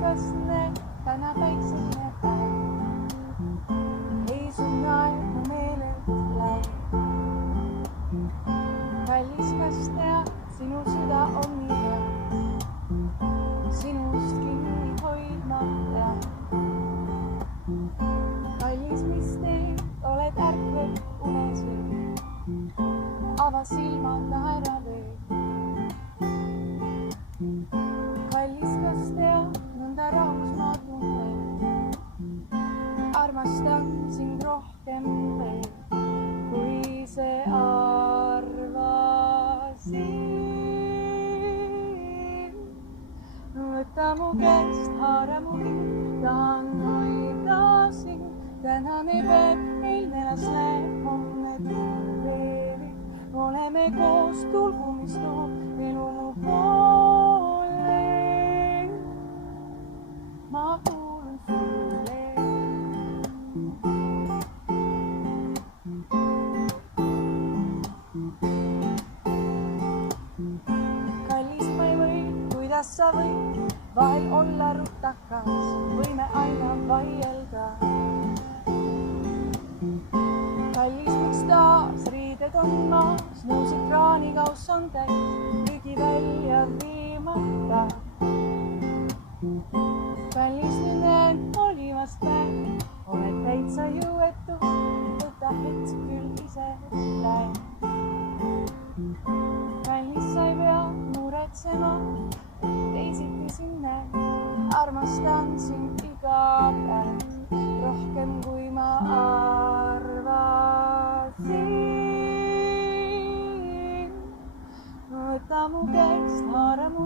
kas need täna päikseline päev ei sul naeb mu meelelt läbi. Kallis, kas tead, sinu süda on nii hea, sinust kinni hoidma pean. Kallis, mis teed, oled ärkvel unes veel, ava silmad naera veel. Kallis, kas tead, nõnda rahus ma tunnen, armastan sind rohkem veel, kui see arvasin. Võta mu käest, haara mu hing, tahan hoida sind. Tänane päev, eilne las läheb, homne tuleb veel. Oleme koos, tulgu mis toob elu mu poole. Ma kuulun sulle. Kallis, ma ei või, kuidas sa võid vahel olla rutakas, võime aina vaielda. Kallis, miks taas riided on maas, nõusid kraanikauss on täis, prügi välja viimata. Kallis, nüüd näen olivast päev, oled täitsa jõuetu, võta hetk küll ise lähen. Kallis, sa ei pea muretsema, teisiti sind näen, armastan sind iga päev, rohkem kui ma arvasin. Võta mu käest, haara mu